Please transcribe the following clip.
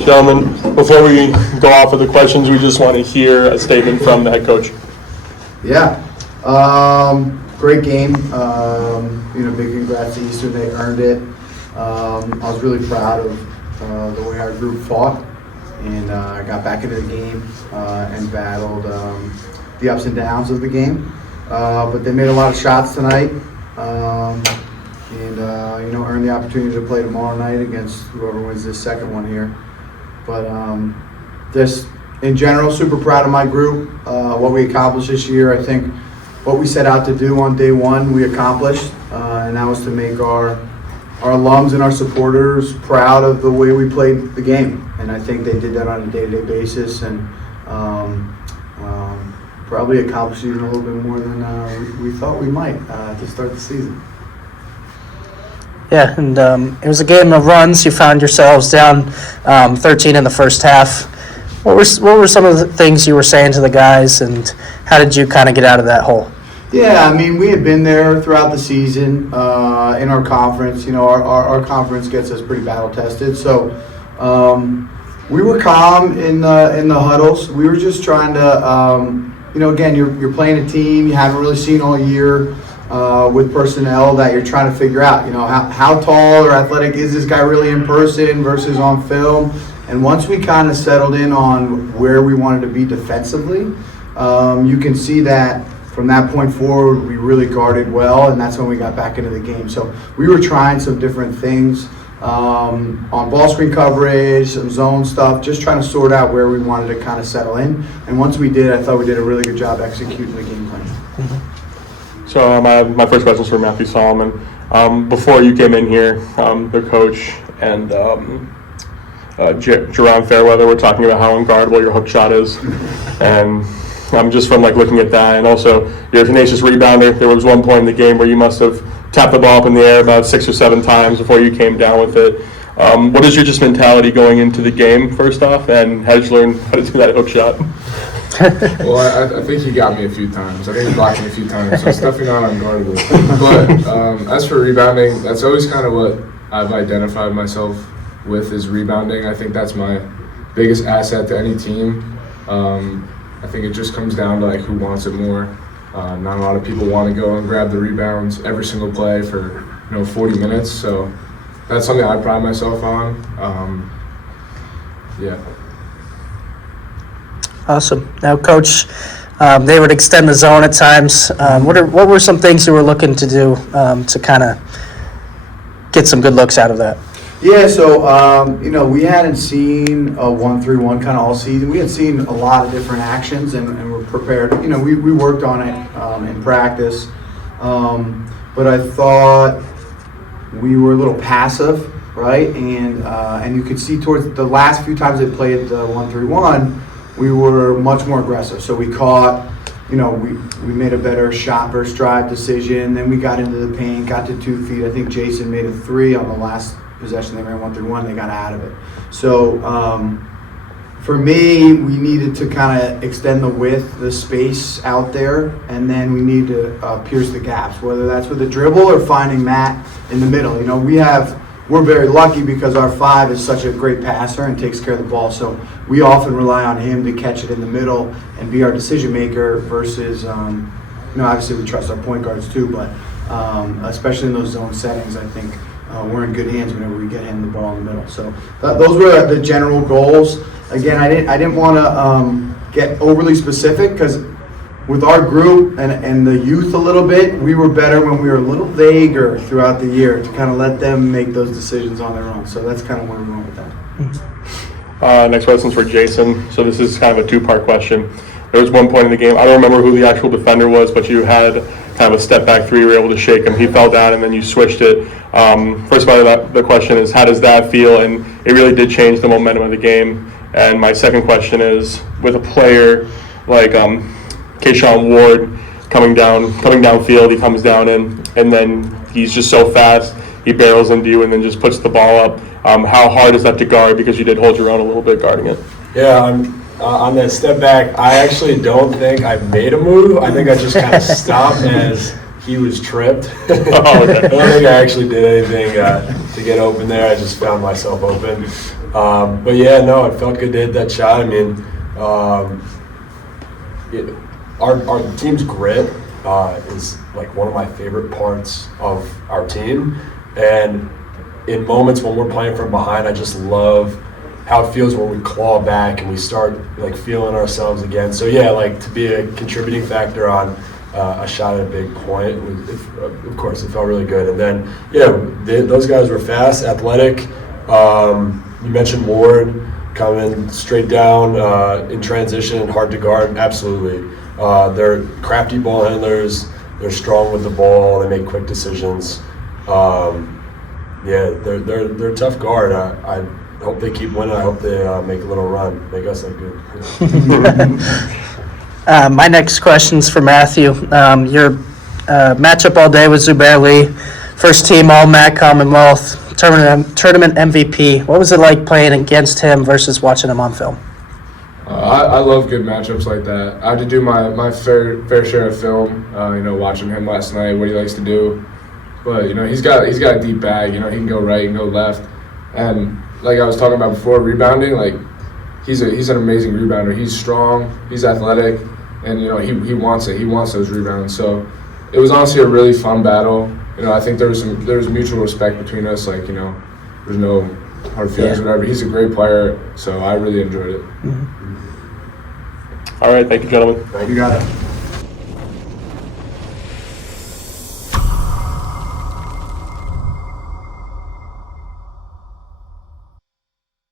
Gentlemen, before we go off with the questions, we just want to hear a statement from the head coach. Yeah, great game. Big congrats to Eastern. They earned it. I was really proud of the way our group fought, and I got back into the game and battled the ups and downs of the game. But they made a lot of shots tonight, and earned the opportunity to play tomorrow night against whoever wins this second one here. But just in general, super proud of my group, what we accomplished this year. I think what we set out to do on day one, we accomplished, and that was to make our alums and our supporters proud of the way we played the game. And I think they did that on a day-to-day basis, and probably accomplished even a little bit more than we thought we might to start the season. Yeah, and it was a game of runs. You found yourselves down 13 in the first half. What were some of the things you were saying to the guys, and how did you kind of get out of that hole? Yeah, I mean, we had been there throughout the season in our conference. Our conference gets us pretty battle tested. So we were calm in the huddles. We were just trying to, again, you're playing a team you haven't really seen all year with personnel that you're trying to figure out. How tall or athletic is this guy really in person versus on film? And once we kind of settled in on where we wanted to be defensively, you can see that from that point forward, we really guarded well, and that's when we got back into the game. So we were trying some different things on ball screen coverage, some zone stuff, just trying to sort out where we wanted to kind of settle in. And once we did, I thought we did a really good job executing the game plan. Mm-hmm. So my first question is for Matthew Solomon. Before you came in here, the coach and Jerome Fairweather were talking about how unguardable your hook shot is, and just from looking at that, and also you're a tenacious rebounder. There was one point in the game where you must have tapped the ball up in the air about 6 or 7 times before you came down with it. What is your mentality going into the game, first off, and how did you learn how to do that hook shot? Well, I think he got me a few times. I think he blocked me a few times, so it's definitely not unguardable. But as for rebounding, that's always kind of what I've identified myself with, is rebounding. I think that's my biggest asset to any team. I think it just comes down to who wants it more. Not a lot of people want to go and grab the rebounds every single play for 40 minutes. So that's something I pride myself on. Yeah. Awesome. Now, Coach, they would extend the zone at times. What were some things you were looking to do to kind of get some good looks out of that? Yeah, so, we hadn't seen a 1-3-1 kind of all season. We had seen a lot of different actions, and we're prepared. We worked on it in practice, but I thought we were a little passive, right? And you could see towards the last few times they played the 1-3-1, we were much more aggressive. So we caught, we made a better shot versus drive decision. Then we got into the paint, got to 2 feet. I think Jason made a 3 on the last possession. They ran 1-3-1, they got out of it. So for me, we needed to kind of extend the width, the space out there, and then we need to pierce the gaps, whether that's with a dribble or finding Matt in the middle. We're very lucky because our 5 is such a great passer and takes care of the ball. So we often rely on him to catch it in the middle and be our decision maker versus, obviously we trust our point guards too, but especially in those zone settings, I think we're in good hands whenever we get him the ball in the middle. So those were the general goals. Again, I didn't want to get overly specific because with our group and the youth a little bit, we were better when we were a little vaguer throughout the year to kind of let them make those decisions on their own. So that's kind of where we're going with that. Next question's for Jason. So this is kind of a 2-part question. There was one point in the game, I don't remember who the actual defender was, but you had kind of a step back 3, you were able to shake him. He fell down and then you switched it. First part of the question is, how does that feel? And it really did change the momentum of the game. And my second question is, with a player like Kayshawn Ward coming downfield, he comes down in, and then he's just so fast, he barrels into you and then just puts the ball up. How hard is that to guard, because you did hold your own a little bit guarding it? Yeah, on that step back, I actually don't think I made a move. I think I just kind of stopped as he was tripped. Oh, okay. I don't think I actually did anything to get open there. I just found myself open. But yeah, no, it felt good to hit that shot. I mean, our team's grit is like one of my favorite parts of our team. And in moments when we're playing from behind, I just love how it feels when we claw back and we start like feeling ourselves again. So yeah, like to be a contributing factor on a shot at a big point, of course, it felt really good. And then yeah, those guys were fast, athletic. You mentioned Ward coming straight down in transition and hard to guard. Absolutely, they're crafty ball handlers. They're strong with the ball. They make quick decisions. Yeah, they're a tough guard. I hope they keep winning. I hope they make a little run, make us look good. My next question's for Matthew. Your matchup all day with Zubair Lee, first team All-MAC Commonwealth, tournament MVP. What was it like playing against him versus watching him on film? I love good matchups like that. I had to do my fair share of film. Watching him last night, what he likes to do. But he's got a deep bag. He can go right, he can go left, and like I was talking about before, rebounding. Like he's an amazing rebounder. He's strong. He's athletic, and he wants it. He wants those rebounds. So it was honestly a really fun battle. I think there was mutual respect between us. Like there's no hard feelings or whatever. He's a great player, so I really enjoyed it. Mm-hmm. All right, thank you, gentlemen. You got it.